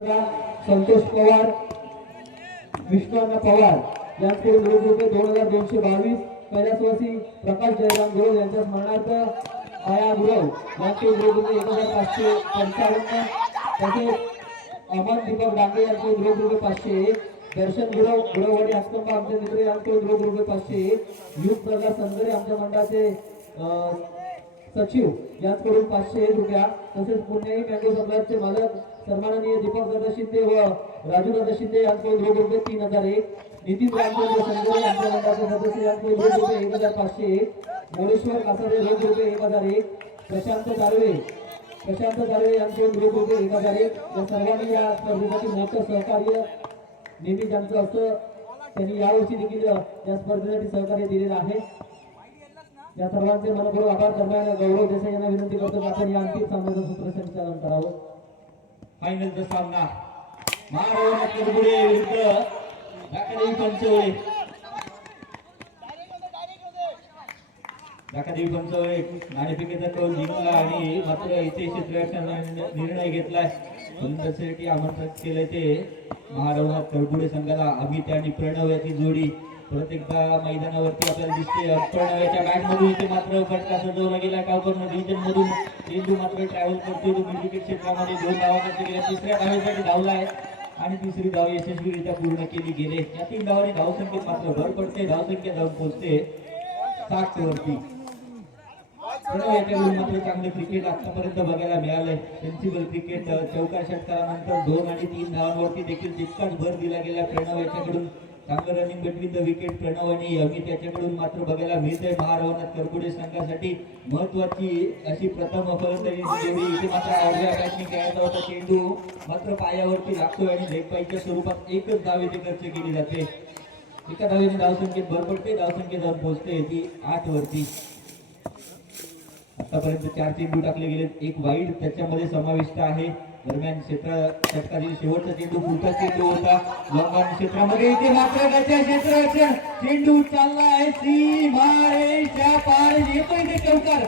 संतोष पवार, विष्णू पवार यांच्याकडून रुपये 2222, कैलासवासी प्रकाश जयराम गुरव यांच्या स्मरणार्थ आया गुरव यांच्याकडून रुपये 1555, तसेच अमन दीपक डांगे यांच्याकडून रुपये 500, दर्शन गुरव गुरववाडी हस्तंब आमचे मित्र यांच्याकडून रुपये 500, युग प्रकाश संगरे आमच्या मंडळाचे सचिव यांच्याकडून 500 रुपया, तसेच पुण्याई मँगो सप्लायचे मालक सन्माननीय दीपक दादा शिंदे व राजू दादा शिंदे यांच्याकडून रुपये 3001, नितीन रामचंद्र संजय यांच्या मंडळाचे सदस्य यांच्याकडून रुपये 1500, मोरेश्वर कासारे रुपये 1001, प्रशांत दारवे यांच्याकडून रुपये 1001. या सर्वांनी या स्पर्धेसाठी मोठं सहकार्य नेहमी ज्यांचं असं त्यांनी यावर्षी देखील या स्पर्धेसाठी सहकार्य दिलेलं आहे. या सर्वांचे मनपूर्वक आभार. दरम्यान गौरव देसाई यांना विनंती करतो की आपण या अंतिम सामन्याचं सूत्रसंचालन करावं. फायनलचा सामना महाराष्ट्र करगुडे विरुद्ध दाकादेवी पंचवळे. दाकादेवी पंचवळे नाणेफेकीचा कौल जिंकला आणि मात्र इथे क्षेत्ररक्षणाचा निर्णय घेतलाय. फलंदाजीसाठी आमंत्रित केले ते महाराष्ट्र करगुडे संघाला अमित आणि प्रणव याची जोडी परत एकदा मैदानावरती आपल्याला दिसते. प्रणवाच्या बॅटमधून इथे मात्र फटका सजवला गेला. गावकर्ण डिव्हिजन मधून चेंडू मात्र ट्रॅव्हल करतो तो मिड विकेट क्षेत्रामध्ये 2 धावा खर्च केल्या. तिसऱ्या धावेसाठी धावला आहे आणि तिसरी धाव यशस्वीरित्या पूर्ण केली गेले. या 3 धावांनी धावसंख्येत मात्र भर पडते. धावसंख्या जाऊन पोहोचते 60 वरती. प्रणव याच्याकडून मात्र चांगले क्रिकेट आतापर्यंत बघायला मिळालंय. सेन्सिबल क्रिकेट चौकार षटकारानंतर 2 आणि 3 धावांवरती देखील तितकाच भर दिला गेला. प्रणव याच्याकडून चांगलं running between the wicket Pranav आणि अमित याच्याकडून मात्र बघायला मिळतंय. महाराष्ट्र करगुडे संघासाठी महत्वाची अशी प्रथम फलंदाजी जोडी. इथे मात्र आडव्या बॅटने खेळायचा होता. चेंडू मात्र पायावरती लागतोय आणि लेगपाईच्या स्वरूपात एकच धाव इथे खर्च केली जाते. एका धावेने धावसंख्येत भर पडते. धावसंख्येत जाऊन पोहोचते ती 8 वरती. आतापर्यंत 4 चेंडू टाकले गेले, 1 वाईड त्याच्यामध्ये समाविष्ट आहे. दरम्यान षटकातील शेवटचा चेंडू पुढचा चेंडू होता लॉंग क्षेत्रामध्ये. इथे मात्र गच्च्या क्षेत्राचे चेंडू चाललाय सीमारेषा पार. येतोय ते चौकार.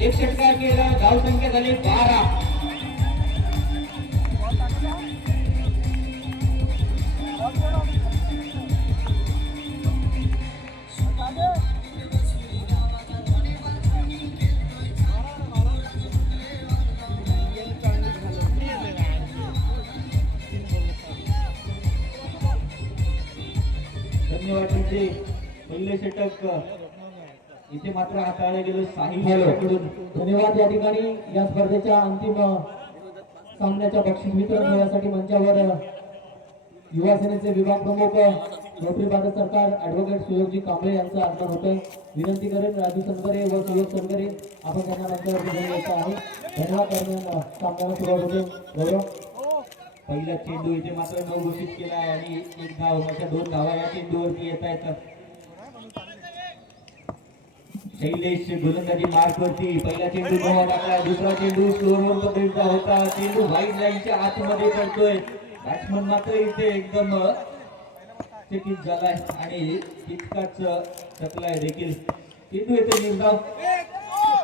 एक षटकार केला. धावसंख्या झाली 12. धन्यवाद. पहिले षटक इथे मात्र हाताळले गेले साहिलकडून. धन्यवाद. या ठिकाणी या स्पर्धेच्या अंतिम सामन्याच्या बक्षीस वितरण करण्यासाठी मंचावर युवा सेनेचे विभाग प्रमुख नोकरी भारत सरकार ऍडव्होकेट सुयोगजी कांबळे यांचं आगमन होतंय. विनंती करेन राजू संगरे व सुयोग संगरे आपण त्यांना मंचावर घेऊन यायचं आहे. धन्यवाद. दरम्यान सामन्याला सुरुवात होते. गौरव पहिला चेंडू इथे मात्र न घोषित केला आणि 1 धाव अशा 2 धावा या चेंडूवरती येत आहेत. शैलेश गोलंदाजी मार्क वरती. पहिला चेंडू नवा टाकला. दुसरा चेंडू स्लोअर पद्धतीचा होता. चेंडू व्हाईट लाईनच्या आतमध्ये पडतोय. बॅट्समन मात्र इथे एकदम चकित झालाय आणि तितकाच चकलाय देखील. चेंडू येथे निर्धाव.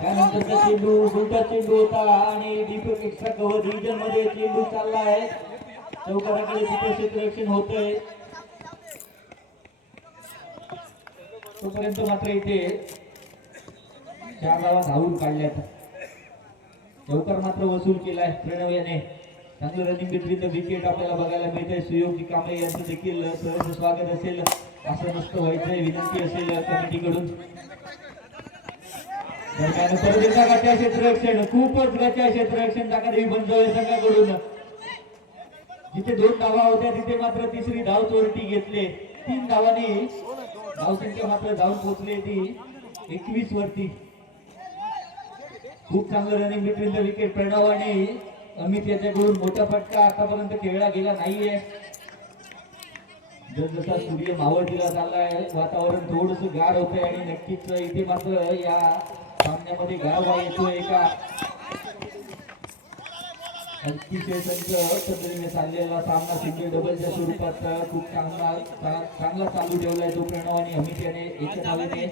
त्यानंतरचा चेंडू उलटा चेंडू होता आणि दीपक एक्स्ट्रा कव्हर डिव्हिजन मध्ये चेंडू चालला आहे. चौकाराकडे तिथे क्षेत्ररक्षण होतंय. तोपर्यंत मात्र इथे 4 धावा धावून काढल्यात. चौकार मात्र वसूल केलाय प्रणव याने. चांगलं रनिंग बिटवीन द विकेट आपल्याला बघायला मिळतंय. सुयोगजी कांबळे यांचं देखील सहर्ष स्वागत असेल. असं नसतं व्हायचंय. विनंती असेल कमिटीकडून. दरम्यान परत एकदा गच्च्या क्षेत्ररक्षण. खूपच गच्च्या क्षेत्ररक्षण दाकादेवी पंचवळे संघाकडून. जिथे 2 धावा होत्या तिथे मात्र तिसरी धाव चोरटी घेतले. 3 धावांनी धावसंख्या मात्र जाऊन पोहोचली ती 21 वरती. खूप चांगलं running between the wicket Pranav आणि अमित याच्याकडून. मोठा फटका आतापर्यंत खेळला गेला नाहीये. जसा सूर्य मावळतीला चाललाय वातावरण थोडस गार होतंय आणि नक्कीच इथे मात्र या सामन्यामध्ये गारवा येतोय का अतिशय संघ पद्धतीने चाललेला सामना सिंगल डबलच्या स्वरूपात खूप चांगला चालू ठेवलाय तो प्रणव आणि अमित याने एका धावेने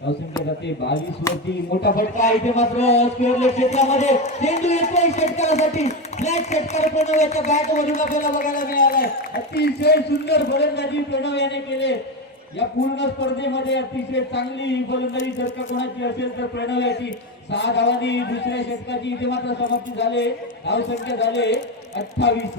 धावसंख्या जाते 22 वरती. मोठा फटका इथे मात्र स्क्वेअर क्षेत्रामध्ये चेंडू येतोय षटकारासाठी. फ्लॅट षटकार प्रणव याच्या बॅट मधून आपल्याला बघायला मिळालाय. अतिशय सुंदर फलंदाजी प्रणव याने केले या पूर्ण स्पर्धेमध्ये. अतिशय चांगली फलंदाजी जर का कोणाची असेल तर प्रणव याची. 6 धावांनी दुसऱ्या षटकाची इथे मात्र समाप्ती झाले. धावसंख्या झाले 28.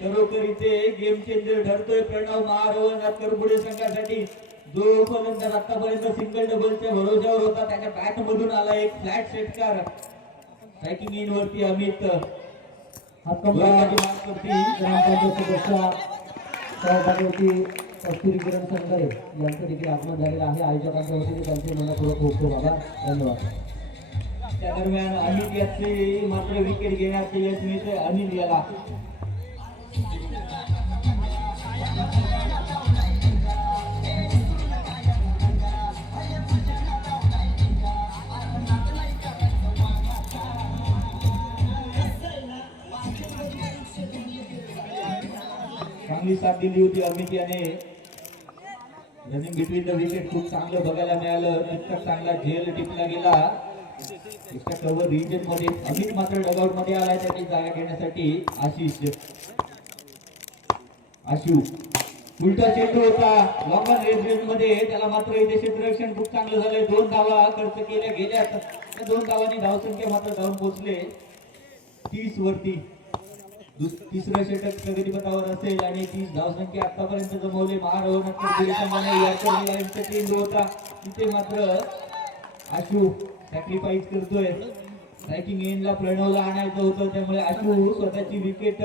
खरोखर इथे गेम चेंजर ठरतोय प्रणव महारवनाथ करबुडे संघासाठी. जो फलंदाज आतापर्यंत सिंगल डबलच्या भरोश्यावर होता त्याच्या बॅट मधून आला एक फ्लॅट षटकार. स्ट्रायकिंग इन वरती अमित कस्तुरी किरण संघरे यांचं देखील आगमन झालेलं आहे. आयोजकांच्या वतीने त्यांचे मनपूर्वक खूप खूप आभार. धन्यवाद. त्या दरम्यान अमित याचे मात्र विकेट घेण्याचे यश मिळते अनिल याला. चांगली साथ दिली होती अमित याने. रनिंग बिटवीन द विकेट खूप चांगलं बघायला मिळालं. तितका चांगला झेल टिपला गेला इसका कव्हर रिजन मध्ये. अमित मात्र डगआउट मध्ये आलाय त्याची जागा घेण्यासाठी. आशू उलटा चेंडू होता लॉंग रेंज मध्ये. त्याला मात्र इथे क्षेत्ररक्षण खूप चांगलं झालंय. 2 धावा खर्च केल्या गेल्यात. त्या 2 धावांनी धावसंख्या मात्र जाऊन पोहोचले 30 वरती. तिसरं षटक प्रगतीपथावर असेल आणि 30 धावसंख्या आतापर्यंत जमवले महारवनाथ. चेंडू होता तिथे मात्र आशू सॅक्रिफाईस करतोय. स्ट्रायकिंग एंडला प्रणवला आणायचं होतं त्यामुळे आशू स्वतःची विकेट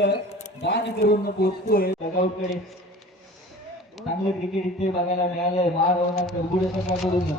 दान करून पोहोचतोय डगआउट कडे. चांगलं क्रिकेट इथे बघायला मिळालंय महारवनाथ करबुडे संघाकडून.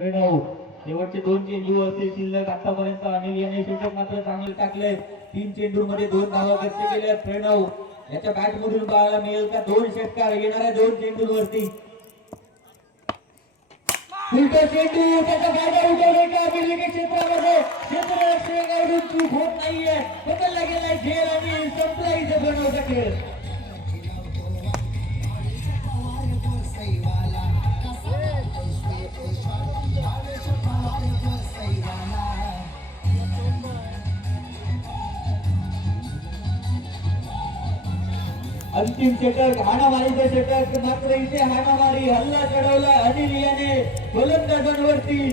प्रणव शेवटचे 2 चेंडू असतील शिल्लक. आतापर्यंत अनिल याने षटक मात्र चांगले टाकले. 3 चेंडू मध्ये 2 धावा खर्च केल्या. प्रणव याच्या बॅट मधून पाहायला मिळेल का 2 षटकार येणाऱ्या 2 चेंडूंवरती. उलटा चेंडू त्याच्या बॅटवर उडवले का विकेट क्षेत्रामध्ये. क्षेत्ररक्षकाकडून चूक होत नाहीये. बदलला गेलाय झेल आणि संपला इथे प्रणवचा खेळ. अंतिम षटक हाणामारीचं षटक मात्र इथे हाणामारी हल्ला चढवला अनिल याने फलंदाजांवरती.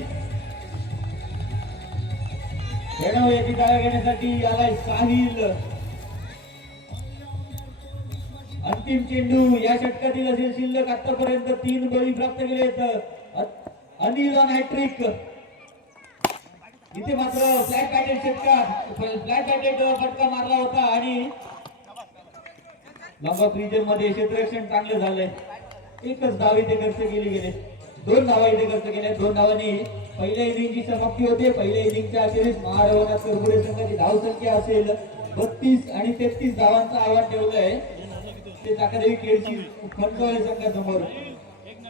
प्रणव याची जागा घेण्यासाठी आलाय साहिल. अंतिम चेंडू या षटकातील असेल शिल्लक. आतापर्यंत 3 बळी प्राप्त केलेत. Anil on hattrick. इथे मात्र फ्लॅट बॅटेड फटका मारला होता आणि लॉंग ऑफ रिजन मध्ये क्षेत्ररक्षण चांगलं झालंय. एकच धाव इथे खर्च केली गेले. 2 धावा इथे खर्च केल्या. 2 धावांनी पहिल्या इनिंगची समाप्ती होते. पहिल्या इनिंगच्या अखेरीस महारवनाथ करबुडे संघाची धावसंख्या असेल 32 आणि 33 धावांचं आव्हान ठेवलंय ते ताकदेवी केळशी खंडोळे संघासमोर.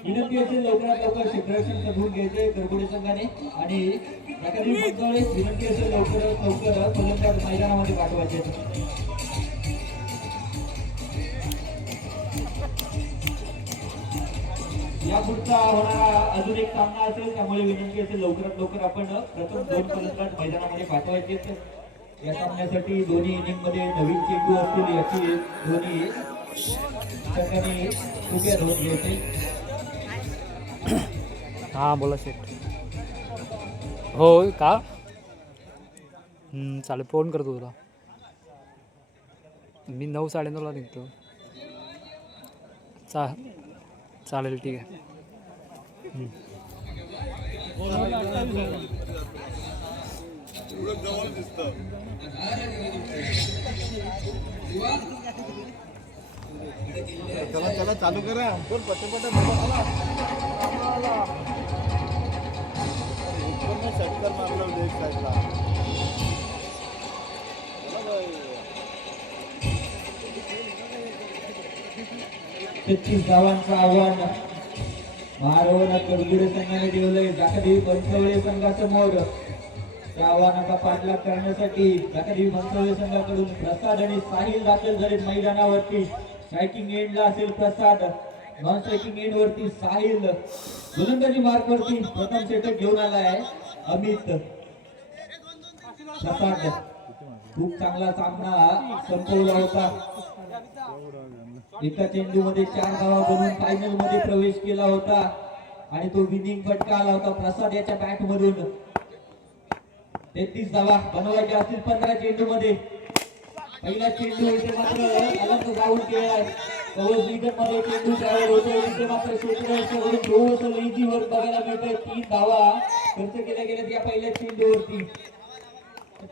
विनंती असेल लवकरात लवकर क्षेत्ररक्षण करून घ्यायचे करबुडे संघाने आणि ताकदेवी खंडोळे विनंती असेल लवकरात लवकर फलंदाज मैदानामध्ये पाठवायचे. या पुढचा होणारा अजून एक सामना असेल त्यामुळे विनंती असेल लवकरात लवकर आपण प्रथम 2 फलंदाज मैदानामध्ये पाठवायचे. या सामन्यासाठी दोन्ही इनिंग मध्ये नवीन चेंडू असतील याची दोन्ही संघाने कृपया नोंद घ्यायची. हां बोला शेठ. हो का चालेल फोन करतो तुला. मी 9 साडेनऊला निघतो. चालेल ठीक आहे. चला चला चालू करा कोण पटपट षटकर मारलं लेग साईडला 33 धावांचं आव्हान महारावणा करगुडे संघाने ठेवलंय जाकादेवी बनसवडे संघासमोर. त्या आव्हानाचा पाठलाग करण्यासाठी जाकादेवी बनसवडे संघाकडून प्रसाद आणि साहिल दाखल झालेत मैदानावरती. स्ट्रायकिंग एंडला असेल प्रसाद, नॉन स्ट्रायकिंग एंड वरती साहिल. गोलंदाजी मार्क वरती प्रथम षटक घेऊन आलाय अमित. प्रसाद खूप चांगला सामना संपवला होता. एका चेंडू मध्ये 4 धावा बनवून फायनल मध्ये प्रवेश केला होता आणि तो विनिंग फटका आला होता प्रसाद याच्या बॅट मधून. 33 धावा बनवायच्या असतील 15 चेंडू मध्ये. पहिला चेंडू इथे मात्र अलग जाऊन केलाय. कव्हर लीडर मध्ये चेंडू ट्रॅव्हल होतोय. इथे मात्र क्षेत्ररक्षणावरून थोडंसं लेझी वर्क बघायला मिळतंय. 3 धावा खर्च केल्या गेल्यात या पहिल्या चेंडूवरती.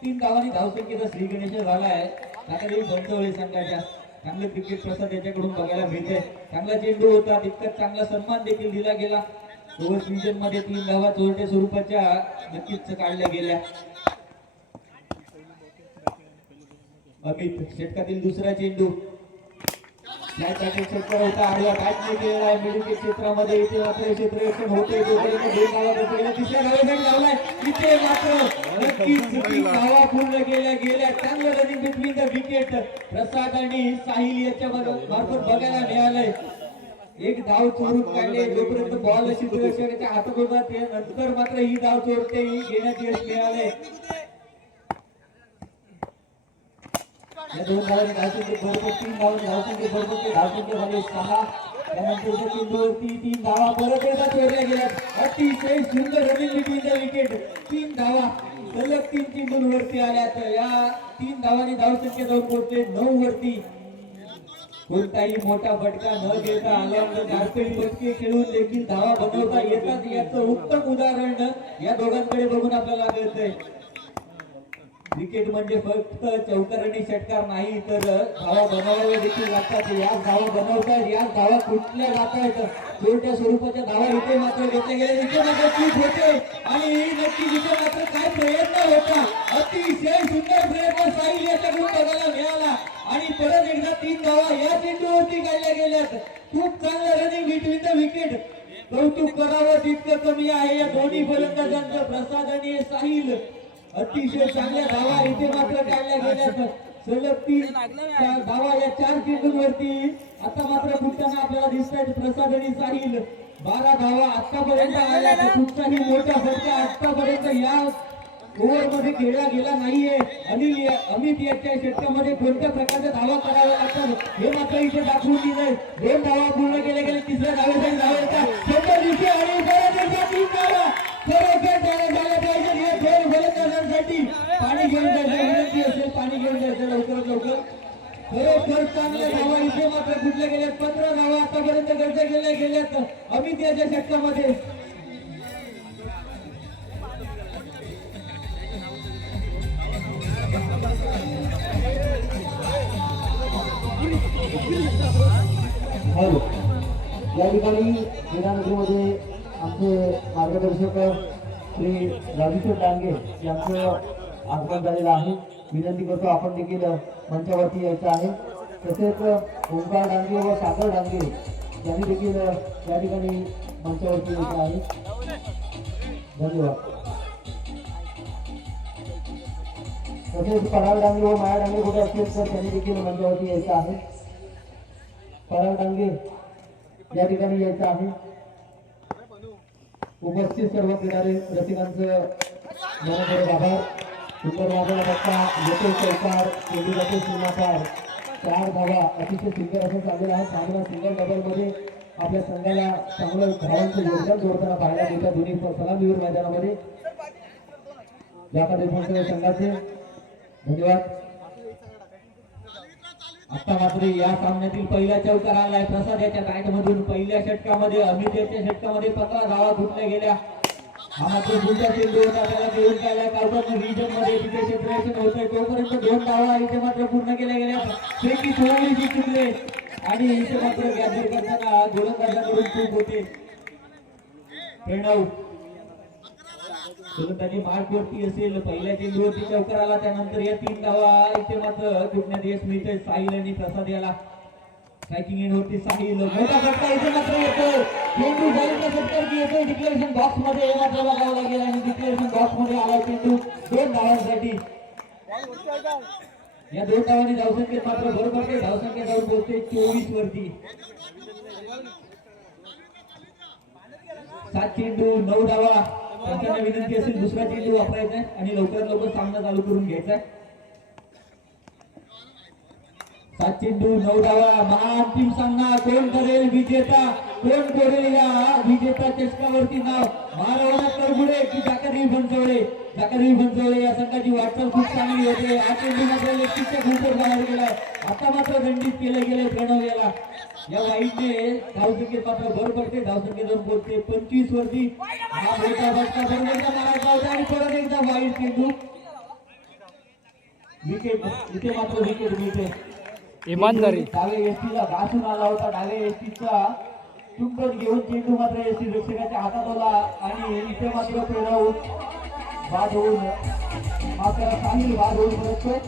3 धावांनी धावसंख्येचा श्री गणेश झालाय जाकादेवी बनसवडे संघाच्या. चांगलं क्रिकेट प्रसाद याच्याकडून बघायला मिळतंय. चांगला चेंडू होता, तितकाच चांगला सन्मान देखील दिला गेला. ओव्हर सीझन मध्ये 3 धावा चोरटे स्वरूपाच्या नक्कीच काढल्या गेल्या. अमित षटकातील दुसरा चेंडू षटकार होता. आडवा बॅटने केलेला आहे मिडविकेट क्षेत्रामध्ये. इथे मात्र क्षेत्ररक्षण होते. 2 धावा बसलेल्या, तिसऱ्या धावेसाठी लावलाय. इथे मात्र नक्कीच 3 धावा पूर्ण केल्या गेल्या. चांगलं रनिंग बिटवीन द विकेट प्रसाद आणि साहिल याच्या मार्फत बघायला मिळालंय. 1 धाव चोरून काढले. जोपर्यंत बॉल क्षेत्ररक्षकाच्या हातात होता त्यानंतर मात्र ही धाव चोरते घेण्यात यश मिळाले. या 2 धावांनी धावसंख्येत भरपूर 3 धावांनी धावसंख्येत भरपूर ते धावसंख्या झाले 6. त्यानंतर चेंडूवरती 3 धावा परत एकदा चोरल्या गेल्या. अतिशय सुंदर रनिंग बिटवीन द विकेट. 3 धावा सलग 3 चेंडूंवरती आल्यात. या 3 धावांनी धावसंख्या जाऊन पोहोचले 9 वरती. कोणताही मोठा फटका न देता आल्यानंतर गारपीट फटके खेळून देखील धावा बनवता येतात याचं उत्तम उदाहरण या दोघांकडे बघून आपल्याला मिळतंय. क्रिकेट म्हणजे फक्त चौकार आणि षटकार नाही तर धावा बनवाव्या देखील लागतात. या धावा बनवतात, या धावा कुठल्या जातात छोट्या स्वरूपाच्या धावा इथे मात्र घेतल्या गेल्या. इथे मात्र चूक होते आणि नक्की इथे मात्र काय प्रयत्न होता. अतिशय सुंदर प्रयत्न साहिल याच्याकडून बघायला मिळाला आणि परत एकदा 3 धावा या चेंडूवरती काढल्या गेल्यात. खूप चांगलं रनिंग बिटवीन द विकेट. कौतुक करावं तितकं कमी आहे या दोन्ही फलंदाजांचं, प्रसाद आणि साहिल. अतिशय चांगल्या धावा इथे मात्र काढल्या गेल्यात. सलग 3 धावा या 4 चेंडूंवरती आता मात्र फुटताना आपल्याला दिसत आहेत प्रसाद आणि साहिल. 12 धावा आतापर्यंत आल्या. कुठचाही मोठा फटका आतापर्यंत या ओव्हर मध्ये खेळला गेला नाहीये. अमित याच्या षटकामध्ये कोणत्या प्रकारच्या धावा कराव्या लागतात हे मात्र इथे दाखवून दिलंय. 2 धावा पूर्ण केल्या गेल्या. तिसऱ्या धावेसाठी धावायचा छोट्या दिवशी आणि परत एकदा 3 धावा खरोखर झाल्या पाहिजे. हे खेळ गोलंदाजांसाठी पाणी घेऊन जायचं विनंती असेल, पाणी घेऊन जायचं लवकरात लवकर. खरोखर चांगल्या धावा इथे मात्र कुठल्या गेल्यात. 15 धावा आतापर्यंत गरजा केल्या गेल्यात अमित याच्या षटकामध्ये. या ठिकाणी मीनानगरीमध्ये आमचे मार्गदर्शक श्री राजेश्वर डांगे यांचं आगमन झालेलं आहे. विनंती करतो आपण देखील मंचावरती यायचं आहे. तसेच ओंकार डांगे व सागर डांगे यांनी देखील या ठिकाणी मंचावरती यायचं आहे. धन्यवाद. तसेच पराग डांगे व माया डांगे कुठे असतील तर त्यांनी देखील मंचावरती यायचं आहे. पराग डांगे या ठिकाणी यायचं आहे. उपस्थित सर्व क्रीडारी रसिकांचं मनपूर्वक आभार. सुंदर वादळा बघता येतो चौकार चेंडू जातो सीमापार. 4 धावा अतिशय सुंदर असं चाललेलं आहे. चांगला सिंगल डबल मध्ये आपल्या संघाला चांगलं धावांचं योगदान जोडताना पाहायला मिळतं दोन्ही सलामीवर मैदानामध्ये. जाकादेवी संघाचे धन्यवाद. आता मात्र या सामन्यातील पहिला चौकार आलाय प्रसाद याच्या बॅट मधून. पहिल्या षटकामध्ये अमित याच्या षटकामध्ये 15 धावा फुटल्या गेल्या. हा मात्र पुढचा चेंडू होता त्याला घेऊन गेला कावकर रिजन मध्ये तिथे क्षेत्ररक्षण होतंय तोपर्यंत 2 धावा इथे मात्र पूर्ण केल्या गेल्या पैकी थोडीशी चुकले आणि इथे मात्र गॅदर करताना गोलंदाजाकडून चूक होते प्रणव गोलंदाजी मार्क वरती असेल पहिल्या चेंडूवरती चौकार आला त्यानंतर या 3 धावा इथे मात्र चुकण्यात यश मिळतंय साहिल आणि प्रसाद याला स्ट्रायकिंग एंड वरती साहिल मोठा फटका इथे मात्र येतो चेंडू जाईल सत्तर की येतो डिक्लेरेशन बॉक्स मध्ये हे मात्र बघावं लागेल आणि डिक्लेरेशन बॉक्स मध्ये आला चेंडू 2 धावांसाठी या 2 धावांनी धावसंख्येत मात्र बरोबर ते धावसंख्या जाऊन पोहोचते 24 वरती 7 चेंडू 9 धावा त्यांना विनंती असेल दुसरा चेंडू वापरायचा आहे आणि लवकर सामना चालू करून घ्यायचा आहे 7 चेंडू 9 धावा महाअंतिम सामना कोण करेल विजेता कोण करेल या विजेता चषकावरती नाव महाराणा करगुडे की जाकरवी बनसोडे या संघाची वाटचाल खूप चांगली होते हा चेंडू मात्र लेगच्या खूपच बाहेर गेलाय आता मात्र दंडित केले गेले प्रणव याला या वाईटने धावसंख्येत मात्र भर पडते धावसंख्येत जाऊन पोहोचते 25 वरती हा मोठा फटका बरोबरचा मारायचा होता आणि परत एकदा वाईट चेंडू विकेट इथे मात्र विकेट मिळते इमानदारी डावे एसटीला घासून आला होता डावे एसटीचा चुंबन घेऊन चेंडू मात्र एसटी रक्षकाच्या हातात आला आणि इथे मात्र प्रणव बाद होऊन मात्र साहिल बाद होऊन परततोय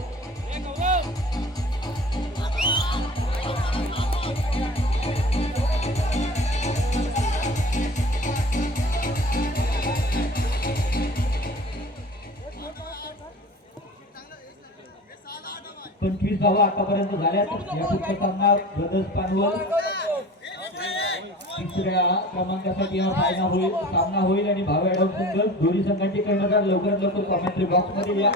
पंचवीस धावा आतापर्यंत झाल्यात या पुढचा सामना ब्रदर्स पानवल तिसऱ्या क्रमांकासाठी हा सामना होईल आणि भावे ॲडॉम संघ दोन्ही संघांचे कर्णधार लवकर कॉमेंट्री बॉक्स मध्ये या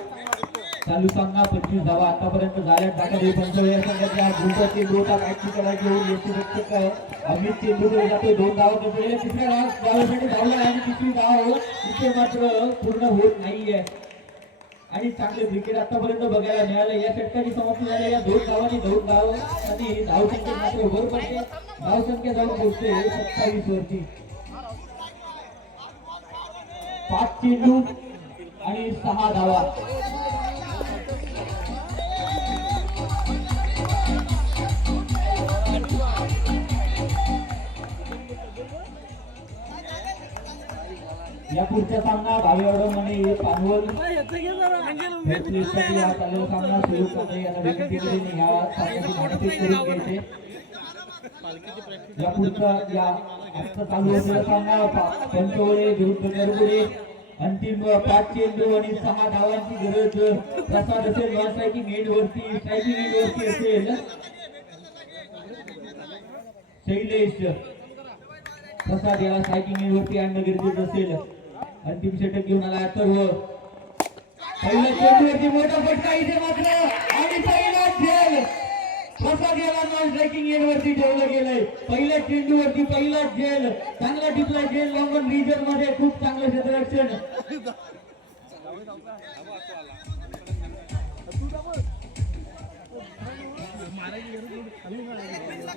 चालू सामना 25 धावा आतापर्यंत झाल्यात जाकरवी बनसोडे या संघाच्या गुंडा चेंडू होता बॅटची कडा घेऊन यष्टी रक्षक अमित चेंडूकडे जातोय 2 धावा करतो तिसऱ्या धावासाठी धावला आणि तिसरी धाव इथे मात्र पूर्ण होत नाहीये आणि चांगले क्रिकेट आतापर्यंत बघायला मिळालं या षटकाची समाप्ती झाली या 2 धावांनी 2 धाव आणि धावसंख्या मात्र वर पडते धावसंख्या जाऊन पोहोचते 27 वरती 5 चेंडू आणि 6 धावा या पुढचा सामना भावे ॲडॉम आणि पानवल साठी हा चाललेला सामना सुरू करणे यांना विनंती केली ह्या सामन्याची नाणेफेक करून घ्यायचे या पुढचा या आजचा चालू असलेला सामना पंचवडे विरुद्ध करगुडे अंतिम 5 चेंडू आणि 6 धावांची गरज प्रसाद असेल नॉन स्ट्रायकिंग एंड वरती असेल शैलेश प्रसाद याला स्ट्रायकिंग एंड वरती आणणं गरजेचं असेल अंतिम षटक घेऊन आला अथर्व पहिल्या चेंडूवरती मोठा फटका इथे मात्र आणि पहिला झेल प्रसाद याला नॉन स्ट्रायकिंग एंड वरती ठेवलं गेलंय पहिल्या चेंडूवरती पहिला झेल चांगला टिपला झेल लॉंगन रिजन मध्ये खूप चांगलं क्षेत्ररक्षण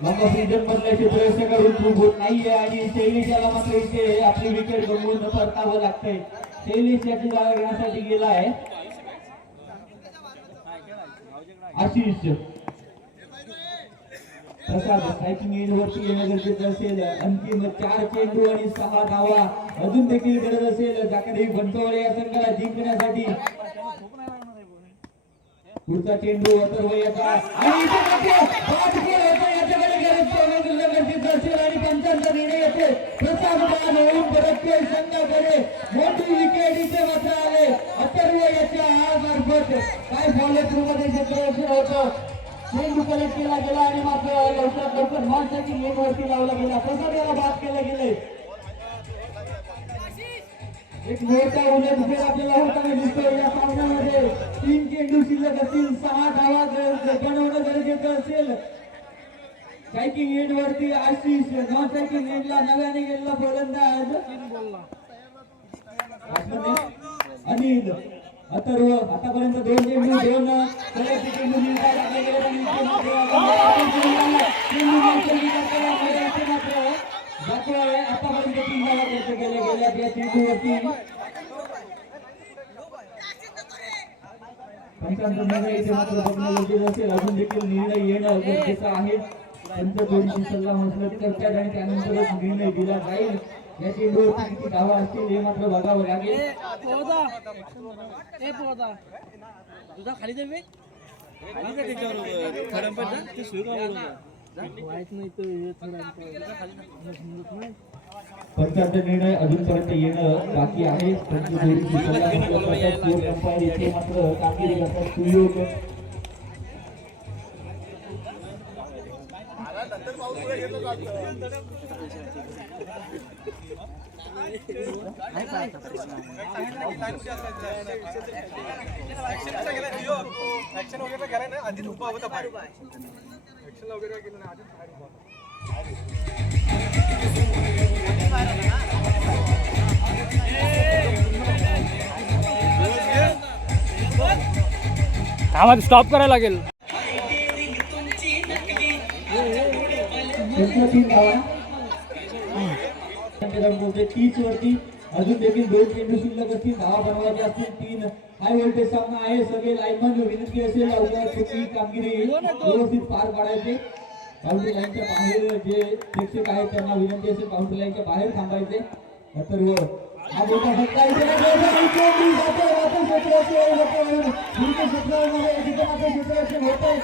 लॉंगन रिजन मधल्या क्षेत्ररक्षकाकडून चूक होत नाहीये आणि शैलेश याला मात्र इथे आपली विकेट गमवून परतावं लागतंय शैलेश याची जागा घेण्यासाठी गेलाय आशिष प्रसाद स्ट्रायकिंग एंड वरती येणं गरजेचं असेल अंतिम 4 चेंडू आणि 6 धावा अजून देखील गरज असेल जाकरवी बनसोडे या संघाला जिंकण्यासाठी पुढचा चेंडू अथर्व याचा आणि याच्याकडे गरजेचं असेल आणि पंचांचा निर्णय येते प्रसाद बाद होऊन परततोय संघाकडे मोठी विकेट इथे मात्र आले अथर्व याच्या मार्फत काय फॉलो थ्रू मध्ये क्षेत्ररक्षण होतं चेंडू कलेक्ट केला गेला आणि मात्र लवकर नॉन स्ट्रायकिंग एंड वरती लावला गेला प्रसाद याला बाद केले गेले एक मोठा उलट फेर आपल्याला होताना दिसतोय या सामन्यामध्ये 3 चेंडू शिल्लक असतील 6 धावा बनवणं गरजेचं असेल स्ट्रायकिंग एंड वरती आशिष नॉन स्ट्रायकिंग एंडला नव्याने गेलेला फलंदाज अनिल अथर्व आतापर्यंत 2 चेंडू 2 चेंडू मिळतात आपल्या गेले आतापर्यंत 3 धावा खर्च केल्या गेल्या या चेंडूवरती. पंचांचा निर्णय इथे मात्र बघणं गरजेचं असेल. अजून देखील निर्णय येणं गरजेचं आहे. पंच जोडीची सल्ला मसलत करतात आणि त्यानंतरच निर्णय दिला जाईल. या चेंडूवरती किती धावा असतील हे मात्र बघावं लागेल. तुझा खाली दे बे खाली दे त्याच्यावर खडम पडला ते सुरू वाईट नाही तो थोडा समजत नाही. पंचांचा निर्णय अजूनपर्यंत येणं बाकी आहे. पंच जोडीची सल्ला मसलत करतात. कोर्ट अंपायर इथे मात्र कामगिरी करतात. सुयोग आम्हाला स्टॉप करायला लागेल. त्यांच्या 3 धावा 30 वरती. अजून देखील 2 चेंडू शिल्लक असतील. धावा बनवायचे असतील. 3 हाय व्होल्टेज सामना आहे. सगळे लाईनमन विनंती असेल लवकर छोटी कामगिरी व्यवस्थित पार पाडायचे. बाउंड्री लाईनच्या बाहेर जे प्रेक्षक आहेत त्यांना विनंती असेल बाउंड्री लाईनच्या बाहेर थांबायचे. तर हा मोठा फटका इथे क्षेत्ररक्षण होतंय.